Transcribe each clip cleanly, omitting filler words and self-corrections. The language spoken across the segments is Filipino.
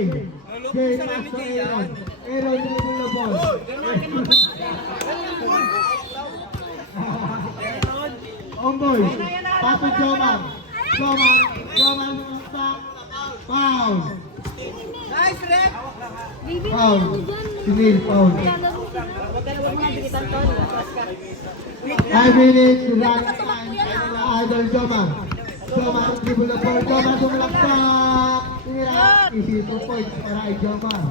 Jay. Jay pass to Aaron. Aaron dribble the ball. Omboy. Pass to Jomar. Jomar stop. Foul. Nice, Rep! Foul. Sinil, foul. 5 minutes to run time. Idol Jomar. Jomar dribble the ball. Jomar sumalakpak. Tinira. Easy 2 points para kay Jomar.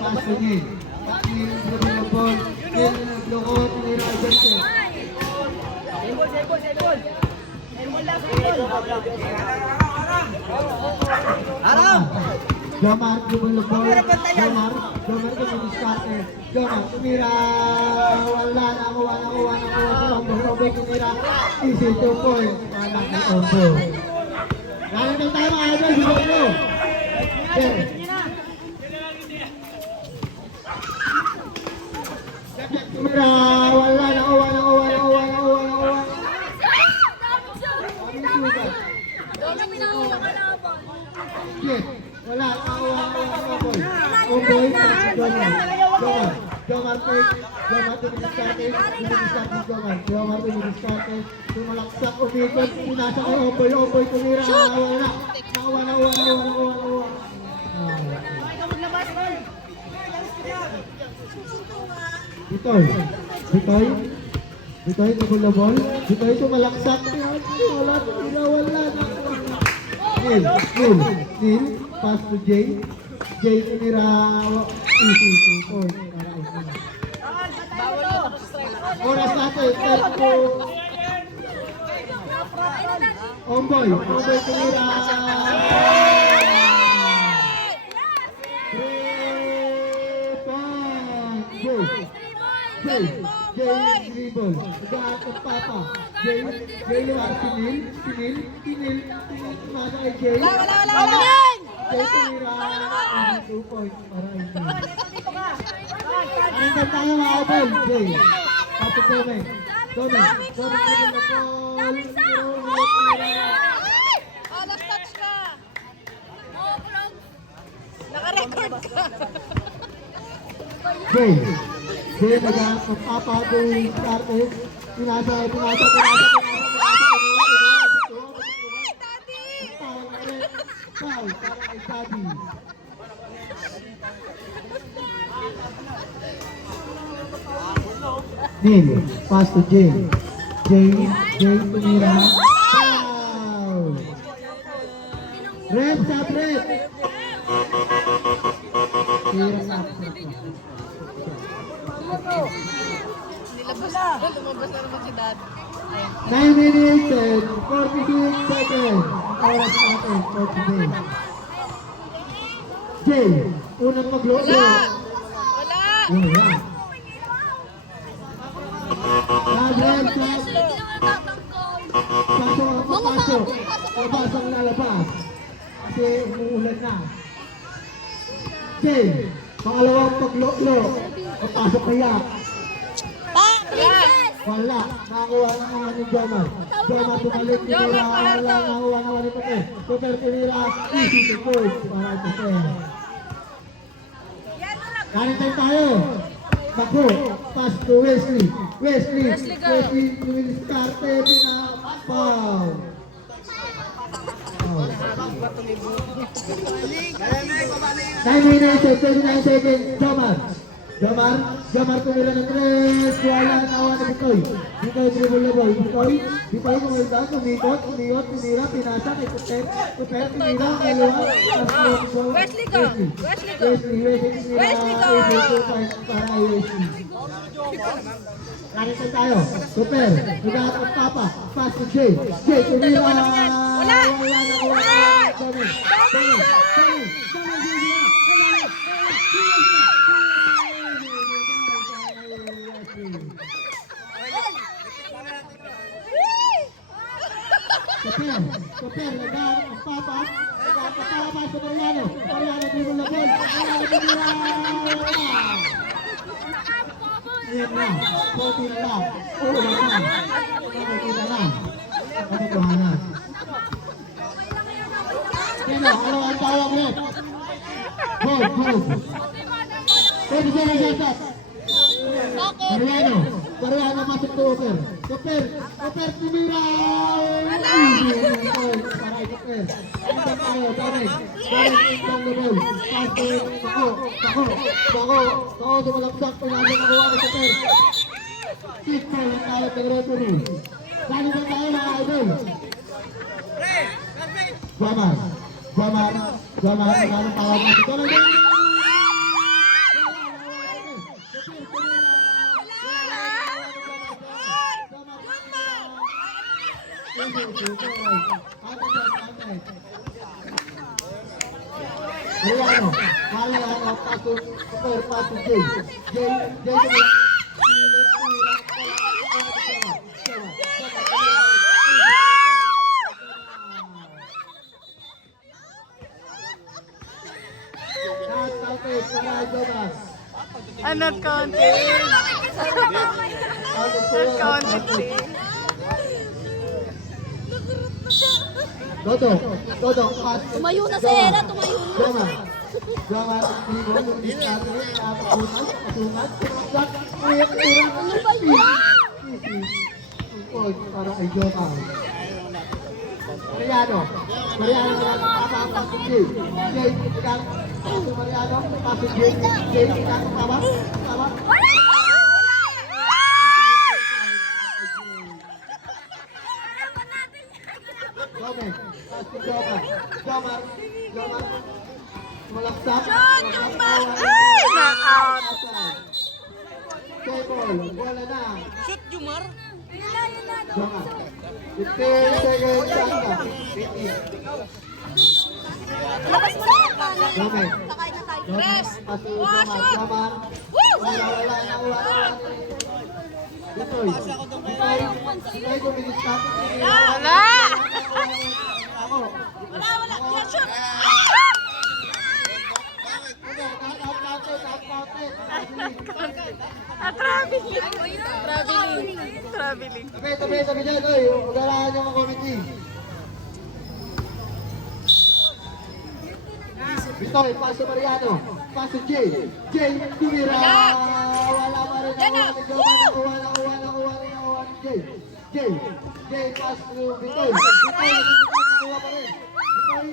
Pass to Neil. Neil dribble the ball. Neil lukot. Tinira kay Joseph. Jomar dribble the ball. Jomar dumidiskarte. Jomar tumira. Wala na kuha si Omboy tumira. Easy 2 points para kay Omboy. Galing ng tayo mga idol, si Ombo. Tumira. Wala na kuha. Wala, Omboy, Jomar take, Jomar dumidiskarte, Jomar dumidiskarte, tumalaksak, umikot, pinasa kay Omboy tumira, wala, Bitoy, tumulabol, Bitoy tumalaksak, wala, Neil, pass to Jay. Jay tumira, easy 2 points para ito. Oras natin, tempo. Omboy tumira. 3 points. Jay dribble. Gaan ng Papa. Jay luwag si Neil. Tumasa kay Jay. Jay tumira. 2 points para ito. Anong tayo mga idol? Jay. Pato Gomez. Last touch ka. Naka-record ka. Jay nag-aas ng Papa dumidiskarte. Pinasa. Foul para kay Daddy. Neil, pass to Jay. Jay tumira. Foul. Rep. Lumabas na naman si Dad. 9 minutes and 46 seconds. Oras natin for today. Jay, unang maglolo. Wala. Labas ang lalabas. Kasi umuulan na. Jay, pangalawang maglolo. Papasok kaya. Wala, nakakuha na naman ni Jomar. Jomar tumalik, tinira, wala, nakakuha naman ni Pate. Super tinira, easy to points para ito siya. Ganito tayo. Bako, pass to Wesley. Wesley dumidiskarte, pinapaw. 9 minutes and 29 seconds, Jomar tumira ng 3, wala, nawa na Bitoy dribble na ball, Bitoy kumulta, kumikot, tinira, pinasa kay Kupet, tinira, kailuwa, Wesley go! Wesley go! Para ay Wesley. Ganito tayo, Super, nag-aat ang Papa, pass to Jay, tumira, wala, Super, nag-aat ang Papa, sa Mariano, dribble na ball, ayan na, 14 na, wala na, Tawag rin. Good. Pwede siya ng shot. Mariano masuk to Oper. Oper tumira. Paray Oper. Tarik ang gabol. Tako, dumalagsak. Pinagin ang gawa ng Oper. Kick po ang tawag ng referee. Dali na tayo mga idol. Jamar. Anong tawag natin? Mariano, pasok Jay. Not counted. Not counted. Dodong, pas. Tumayo na si Hera, tumayo na. Jamar, Ano ba yan? para ay Jota. Mariano, pasok Jay. Mariano, pasok Jay, tama. Gomez, pasok Jamar, malaksak. Ay, na-out. K-ball, wala na. Shoot, Jumar. Jamar. 15 seconds shot na. Labas mo na. Gomez. Sakay na tayo. Press. Pasok Wow, Jamar. shoot. Jamar. Wala na. Bitoy, gumilis ka. Wala. Ako. Wala. Yan, shoot. Traveling. Tabi dyan, oy. Magalaan niyo mga committee. Bitoy, paso Mariano. Paso Jay. Jay, tumira. Wala pa rin. Nakuha ni Jay. Jay, pass to Bitoy. Bitoy, nakuha pa rin. Bitoy,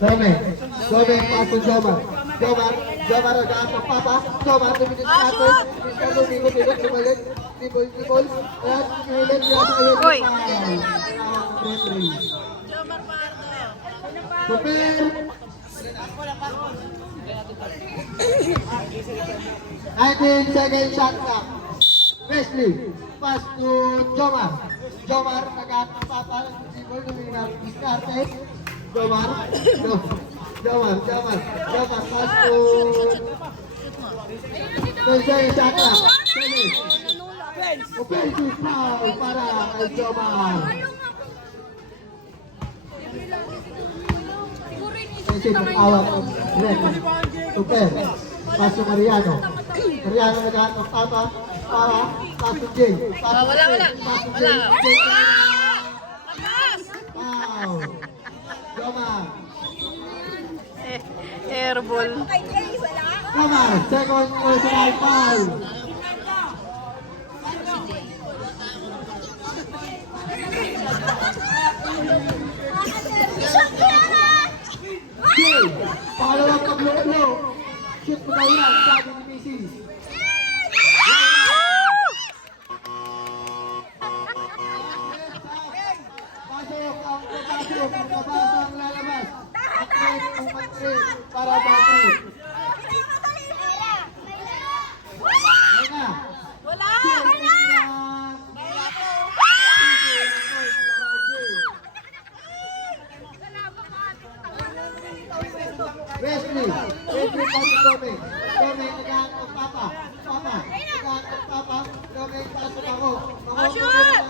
Gomez, paso Jomar. Jomar agad ng Papa. Jomar, tuminis natin. Lumikot, sumalik. Tibol. Ayan, hilit niya sa iyo. Uy. Jomar Super. 19 second shot clock. Wesley, pass to Jomar. Jomar, agad ng Papa. Tibol, lumikat. Jomar, pass to Jose Saka. Offensive foul para kay Jomar. Offensive awak. Super. Pass to Mariano. Mariano naghahanap ng Papa. Pass to Jay. Wala. Pass to Jay. Foul. Jomar. Airball. Jomar, second personal foul. Jay, pangalawang paglulo. Shoot mo na yan, sabi ni Mrs. Pasok ang lalabas. Umatrit para bakit. Ayun na. Wala. Wesley, pasok Gomez. Gomez, naghahanap ng Papa. Naghahanap ng Papa. Gomez, pasok ako. Shoot!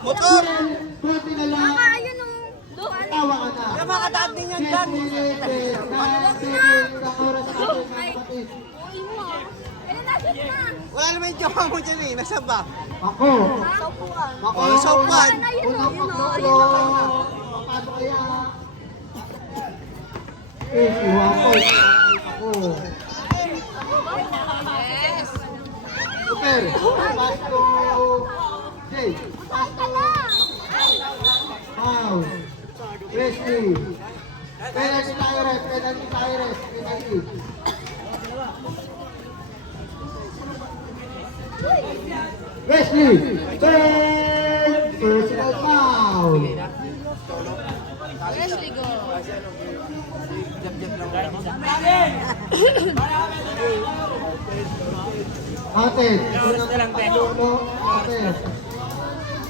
Motor! Buti na lang. Ayun o. Tawa ka na. Yung mga kataat din yan 10 dyan. minutes. Isang oras na ito, mga kapatid. Uy mo. Ayun na, shoot na. Wala naman yung jowa mo dyan eh. Nasaan ba? Ako. Saupuan. Ako. Oh, saupuan. Unang paglolo. Paano kaya? Iwan ko. Ako. Yes. Super. Pass to Jay. Pass to Pau. Wesley. Penalty tayo rin. Penalty tayo rin. Penalty. Wesley. Personal foul. Wesley, go. Atin. Unang paglolo. Atin.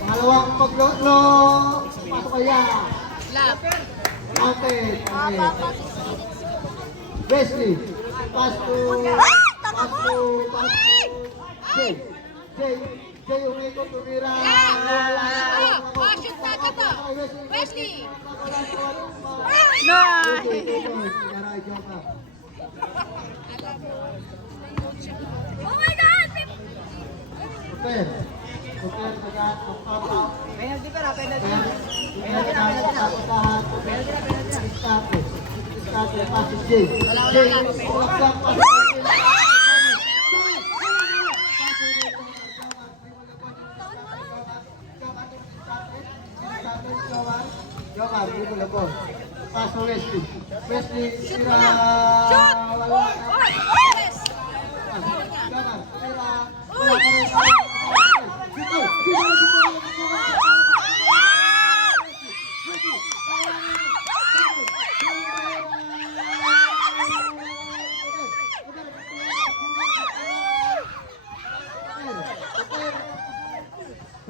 Pangalawang paglolo. Pasok kaya. Lap. Atin. Atin. Wesley. Pass to... Pass to... Jay. Jay, umikot, tumira. Shoot na kita. Wesley. Oh my God! Penalty ka na, penalty. Paso Wesley. Wesley, Shoot tira. mo na. Shoot! Wala. Yes.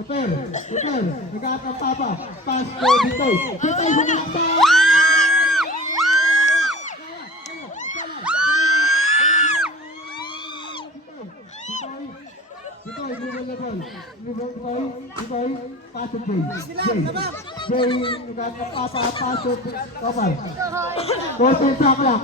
Super, nag-aatapapa. Pass to Bitoy. Bitoy, humakta! Bitoy, Bitoy, pass to Jay. Jay, nag-aatapapa, pass to Kapal. Golden shot lang.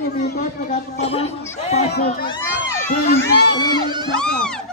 Umikot, nag-aatapapa, pass to Jay.